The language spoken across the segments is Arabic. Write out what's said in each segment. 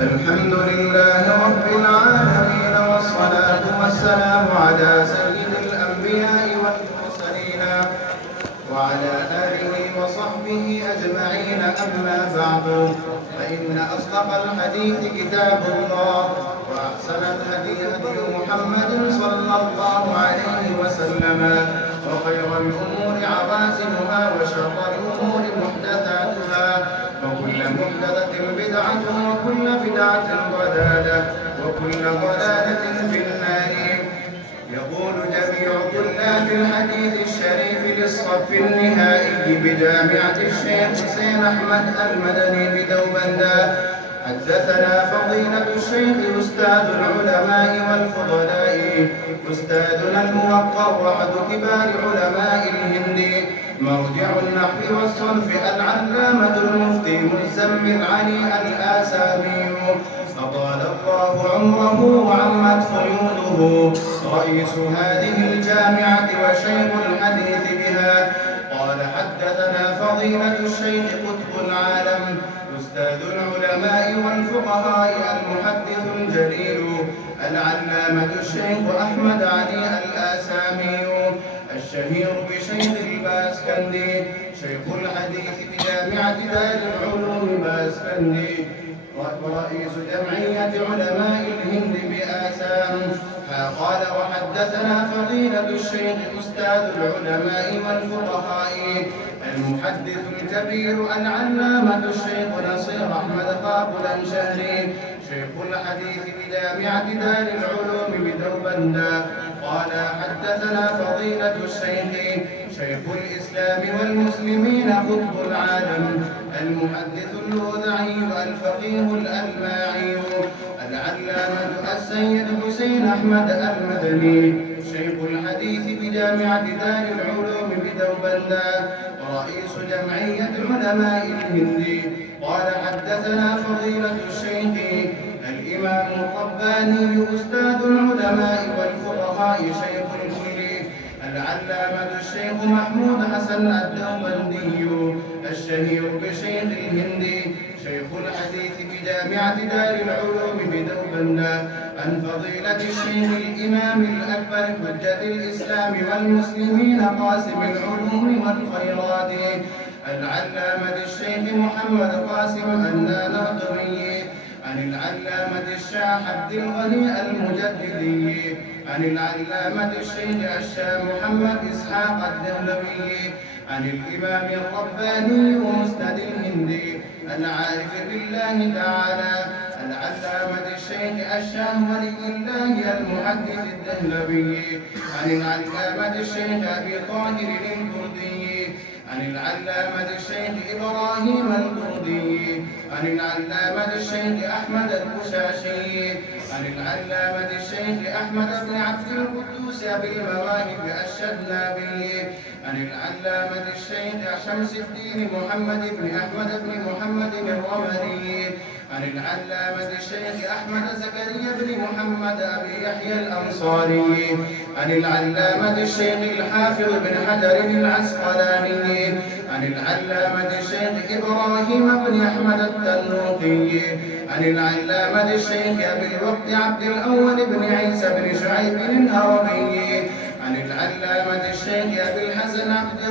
الحمد لله رب العالمين، والصلاة والسلام على سيد الأنبياء والمرسلين وعلى آله وصحبه أجمعين. أما بعد، فإن أصدق الحديث كتاب الله، وأحسن الهدي هدي محمد صلى الله عليه وسلم، وخير الأمور عوازمها، وشر الأمور محدثاتها، وكل محدثة بدعة، وكل بدعة ضلالة، وكل ضلالة في النار. يقول جميع طلاب الحديث الشريف للصف النهائي بجامعة الشيخ حسين أحمد المدني بدوبندا: حدثنا فضيلة الشيخ أستاذ العلماء والفضلاء، أستاذنا الموقر وأحد كبار علماء الهند، مرجع النحو والصرف، العلامة المفتي مزمل علي الآسامي، أطال الله عمره وعمت فيوضه، رئيس هذه الجامعة وشيخ الحديث بها. قال: حدثنا فضيلة الشيخ قطب العالم، أستاذ العلماء والفقهاء، المحدث الجليل، العلامة الشيخ أحمد علي الآسامي، الشهير بشيخ الباسكندي، شيخ الحديث بجامعة دار العلوم باسكندي، ورئيس جمعية علماء الهند بآسام. قال: وحدثنا فضيلة الشيخ أستاذ العلماء والفقهاء، المحدث الكبير، العلامة الشيخ نصير أحمد قابل شهري، شيخ الحديث بجامعة دار العلوم بدوبندا. قال: حدثنا فضيلة الشيخ شيخ الإسلام والمسلمين قطب العالم، المحدث الوذعي، الفقيه الألماعي، العلامة السيد حسين أحمد المدني، شيخ الحديث بجامعة دار العلوم بدوبندا، ورئيس جمعية علماء الهند. قال: حدثنا فضيلة الشيخ الإمام الرباني، أستاذ العلماء والفقهاء، شيخ الكل، العلامة الشيخ محمود حسن الدوبندي، الشهير بشيخ الهند، شيخ الحديث بجامعة دار العلوم بدوبندا. عن فضيلة الشيخ الإمام الأكبر حجة الإسلام والمسلمين، قاسم العلوم والخيرات، العلامة الشيخ محمد قاسم النانوتوي. عن العلامة الشيخ عبد الغني المجددي. عن العلامة الشيخ الشيخ محمد إسحاق الدهلوي. عن الإمام الرباني ومسند الهند، العارف بالله تعالى، العلامة الشيخ الشيخ ولي الله المحدث الدهلوي. عن العلامة الشيخ أبي طاهر الكردي. عن العلامة الشيخ إبراهيم الكردي. عن العلامة الشيخ أحمد الكشاشي. عن العلامة الشيخ أحمد بن عبد القدوس أبي المواهب الشدناوي. عن العلامة الشيخ شمس الدين محمد بن أحمد بن محمد الرملي. عن العلامة الشيخ أحمد زكريا بن محمد أبي يحيى الأنصاري. عن العلامة الشيخ الحافظ بن حجر العسقلاني. عن العلامة الشيخ إبراهيم بن أحمد التنوخي. عن العلامة الشيخ أبي الوقت عبد الأول بن عيسى بن شعيب الهروي. عن العلامة الشيخ أبي الحسن عبد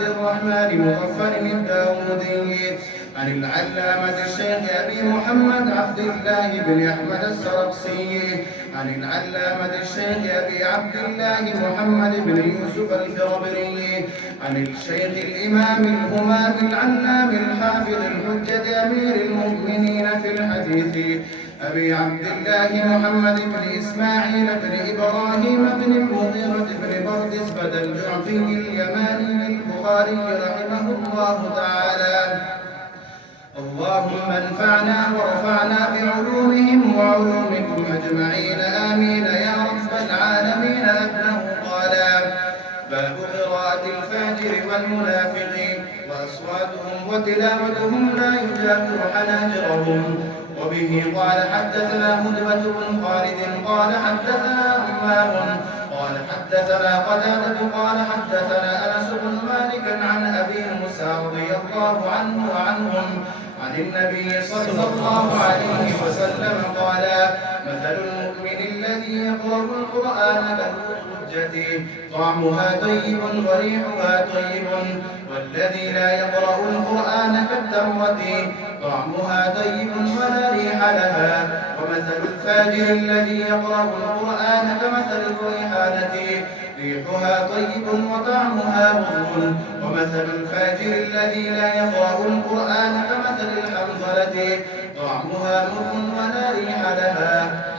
الرحمن مغفر الداودي. عن العلامة الشيخ أبي محمد عبد الله بن أحمد السرقسي. عن العلامة الشيخ أبي عبد الله محمد بن يوسف الفربري. عن الشيخ الإمام الهمام العلام الحافظ الحجة أمير المؤمنين في الحديث أبي عبد الله محمد بن إسماعيل بن إبراهيم بن المغيرة بن بردسبة الجعفي اليماني البخاري رحمه الله تعالى. اللهم انفعنا وارفعنا بعلومهم وعلومكم أجمعين، آمين يا رب العالمين. أبنه قال: باب قراءة الفاجر والمنافقين، وأصواتهم وتلاوتهم لا يجاور حناجرهم. وبه قال: حدثنا هدبة بن خالد قال: حدثنا عمار قال: حدثنا قتادة قال: حدثنا أنس بن مالك عن أبي موسى رضي الله عنه وعنهم عن النبي صلى الله عليه القرآن كالحجة طعمها طيب وريحها طيب والذي لا يقرأ القرآن كالتمرة طعمها طيب ولا ريح لها ومثل الفاجر الذي يقرأ القرآن كمثل الريحانة ريحها طيب وطعمها مر ومثل الفاجر الذي لا يقرأ القرآن كمثل الحنظلة طعمها مر ولا ريح لها